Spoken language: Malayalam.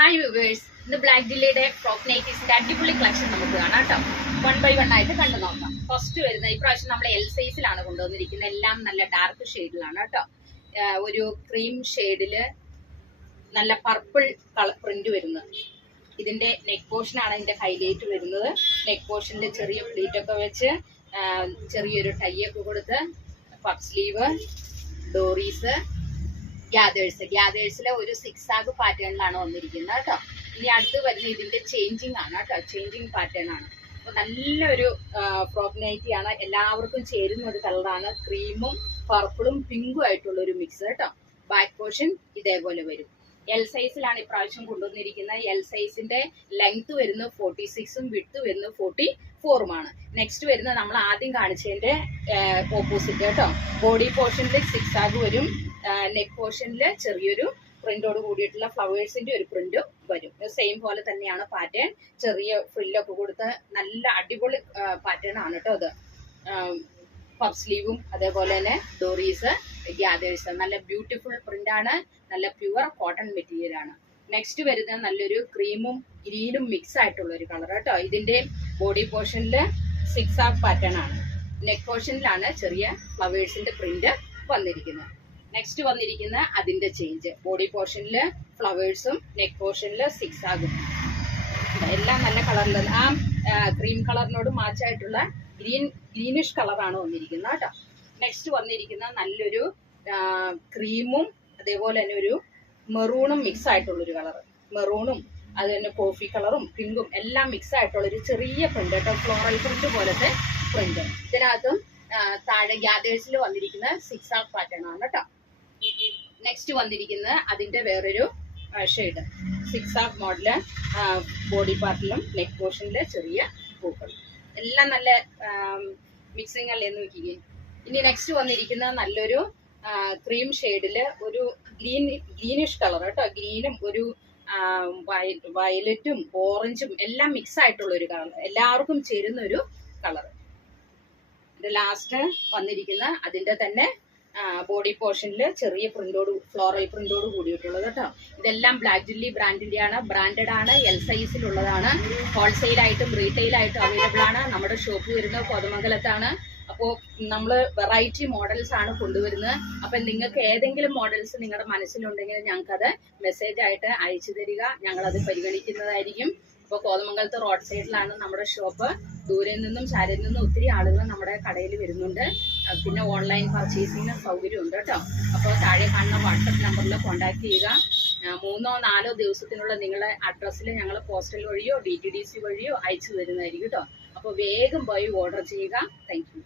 ഹായ് വ്യൂവേഴ്സ്, ഇന്ന് ബ്ലാക്ക് ജില്ലയുടെ ഫ്രോക്ക് നൈറ്റീസിന്റെ അടിപൊളി കളക്ഷൻ നമുക്ക് കാണാം കേട്ടോ. 1 by 1 ആയിട്ട് കണ്ടു നോക്കാം. ഫസ്റ്റ് വരുന്ന ഇപ്രാവശ്യം നമ്മൾ എൽ സൈസിലാണ് കൊണ്ടുവന്നിരിക്കുന്നത്. എല്ലാം നല്ല ഡാർക്ക് ഷെയ്ഡിലാണ് കേട്ടോ. ഒരു ക്രീം ഷെയ്ഡില് നല്ല പർപ്പിൾ കളർ പ്രിന്റ് വരുന്നത്. ഇതിന്റെ നെക്ക് പോർഷൻ ആണ് ഇതിന്റെ ഹൈലൈറ്റ് വരുന്നത്. നെക്ക് പോർഷനിൽ ചെറിയ പ്ലീറ്റ് ഒക്കെ വെച്ച് ചെറിയൊരു ടൈ ഒക്കെ കൊടുത്ത് പഫ് സ്ലീവ്, ഡോറീസ്, ഗ്യാദേഴ്സിലെ ഒരു 6 ആഗ് പാറ്റേണിലാണ് വന്നിരിക്കുന്നത് കേട്ടോ. ഇനി അടുത്ത് വരുന്ന ഇതിന്റെ ചേഞ്ചിങ് ആണ് കേട്ടോ. ചേഞ്ചിങ് പാറ്റേൺ ആണ്. അപ്പൊ നല്ലൊരു ഫ്രോക്ക് നൈറ്റി ആണ്. എല്ലാവർക്കും ചേരുന്ന ഒരു കളറാണ്. ക്രീമും പർപ്പിളും പിങ്കും ആയിട്ടുള്ള ഒരു മിക്സ് കേട്ടോ. ബാക്ക് പോർഷൻ ഇതേപോലെ വരും. എൽ സൈസിലാണ് ഇപ്രാവശ്യം കൊണ്ടുവന്നിരിക്കുന്നത്. എൽ സൈസിന്റെ ലെങ്ത് വരുന്നത് 46ഉം വിഡ്ത്ത് വരുന്നത് 44ഉമാണ്. നെക്സ്റ്റ് വരുന്നത് നമ്മൾ ആദ്യം കാണിച്ചതിന്റെ ഓപ്പോസിറ്റ് കേട്ടോ. ബോഡി പോർഷനിൽ 6 ആഗ് വരും. നെക്ക് പോർഷനിൽ ചെറിയൊരു പ്രിന്റോട് കൂടിയിട്ടുള്ള ഫ്ലവേഴ്സിന്റെ ഒരു പ്രിന്റ് വരും. സെയിം പോലെ തന്നെയാണ് പാറ്റേൺ. ചെറിയ ഫ്രില്ലൊക്കെ കൊടുത്ത് നല്ല അടിപൊളി പാറ്റേൺ ആണ് കേട്ടോ. അത് പഫ് സ്ലീവും അതേപോലെ തന്നെ ഡോറീസ്, ഗ്യാദേഴ്സ് നല്ല ബ്യൂട്ടിഫുൾ പ്രിന്റ് ആണ്. നല്ല പ്യുവർ കോട്ടൺ മെറ്റീരിയൽ ആണ്. നെക്സ്റ്റ് വരുന്നത് നല്ലൊരു ക്രീമും ഗ്രീനും മിക്സ് ആയിട്ടുള്ള ഒരു കളർ കേട്ടോ. ഇതിന്റെ ബോഡി പോർഷനിൽ 6 ആഗ് പാറ്റേൺ ആണ്. നെക്ക് പോർഷനിലാണ് ചെറിയ ഫ്ലവേഴ്സിന്റെ പ്രിന്റ് വന്നിരിക്കുന്നത്. നെക്സ്റ്റ് വന്നിരിക്കുന്ന അതിന്റെ ചേഞ്ച്. ബോഡി പോർഷനില് ഫ്ലവേഴ്സും നെക്ക് പോർഷനില് 6 ആഗും. എല്ലാം നല്ല കളറിൽ ആ ക്രീം കളറിനോട് മാച്ച് ആയിട്ടുള്ള ഗ്രീനിഷ് കളറാണ് വന്നിരിക്കുന്നത് കേട്ടോ. നെക്സ്റ്റ് വന്നിരിക്കുന്ന നല്ലൊരു ക്രീമും അതേപോലെ തന്നെ ഒരു മെറൂണും മിക്സ് ആയിട്ടുള്ള ഒരു കളർ. മെറൂണും അത് തന്നെ കോഫി കളറും പിങ്കും എല്ലാം മിക്സ് ആയിട്ടുള്ള ഒരു ചെറിയ പ്രിന്റ് കേട്ടോ. ഫ്ലോറൽ പ്രിന്റ് പോലത്തെ പ്രിന്റ്. ഇതിനകത്തും താഴെ ഗ്യാദേഴ്സിൽ വന്നിരിക്കുന്ന 6 ആഗ് പാറ്റേൺ ആണ് കേട്ടോ. നെക്സ്റ്റ് വന്നിരിക്കുന്നത് അതിന്റെ വേറൊരു ഷെയ്ഡ്. 6 ആഗ് മോഡല്. ബോഡി പാർട്ടിലും നെക്ക് പോർഷനിലെ ചെറിയ പൂക്കൾ എല്ലാം നല്ല മിക്സിങ് അല്ലേ എന്ന് നോക്കിക്കേ. ഇനി നെക്സ്റ്റ് വന്നിരിക്കുന്ന നല്ലൊരു ക്രീം ഷെയ്ഡില് ഒരു ഗ്രീനിഷ് കളർ കേട്ടോ. ഗ്രീനും ഒരു വയലറ്റും ഓറഞ്ചും എല്ലാം മിക്സ് ആയിട്ടുള്ള ഒരു കളർ. എല്ലാവർക്കും ചേരുന്ന ഒരു കളർ. ലാസ്റ്റ് വന്നിരിക്കുന്ന അതിന്റെ തന്നെ ബോഡി പോർഷനിൽ ചെറിയ പ്രിന്റോട് ഫ്ലോറൽ പ്രിന്റോട് കൂടിയിട്ടുള്ളത് കേട്ടോ. ഇതെല്ലാം ബ്ലാക്ക് ജില്ലി ബ്രാൻഡിന്റെ ആണ്. ബ്രാൻഡഡ് ആണ്. എൽ സൈസിലുള്ളതാണ്. ഹോൾസെയിൽ ആയിട്ടും റീറ്റെയിൽ ആയിട്ടും അവൈലബിൾ ആണ്. നമ്മുടെ ഷോപ്പ് വരുന്നത് കോതമംഗലത്താണ്. അപ്പോൾ നമ്മൾ വെറൈറ്റി മോഡൽസ് ആണ് കൊണ്ടുവരുന്നത്. അപ്പൊ നിങ്ങൾക്ക് ഏതെങ്കിലും മോഡൽസ് നിങ്ങളുടെ മനസ്സിലുണ്ടെങ്കിൽ ഞങ്ങൾക്കത് മെസ്സേജ് ആയിട്ട് അയച്ചു തരിക. ഞങ്ങളത് പരിഗണിക്കുന്നതായിരിക്കും. ഇപ്പോൾ കോതമംഗലത്ത് റോഡ് സൈഡിലാണ് നമ്മുടെ ഷോപ്പ്. ദൂരെ നിന്നും ചാരയിൽ നിന്നും ഒത്തിരി ആളുകൾ നമ്മുടെ കടയിൽ വരുന്നുണ്ട്. പിന്നെ ഓൺലൈൻ പർച്ചേസിങ്ങിന് സൗകര്യമുണ്ട് കേട്ടോ. അപ്പോൾ താഴെ കാണുന്ന വാട്സപ്പ് നമ്പറിൽ കോൺടാക്ട് ചെയ്യുക. 3-4 ദിവസത്തിനുള്ള നിങ്ങളുടെ അഡ്രസ്സിൽ ഞങ്ങൾ പോസ്റ്റൽ വഴിയോ DTDC വഴിയോ അയച്ചു തരുന്നതായിരിക്കും കേട്ടോ. അപ്പോൾ വേഗം പോയി ഓർഡർ ചെയ്യുക. Thank you.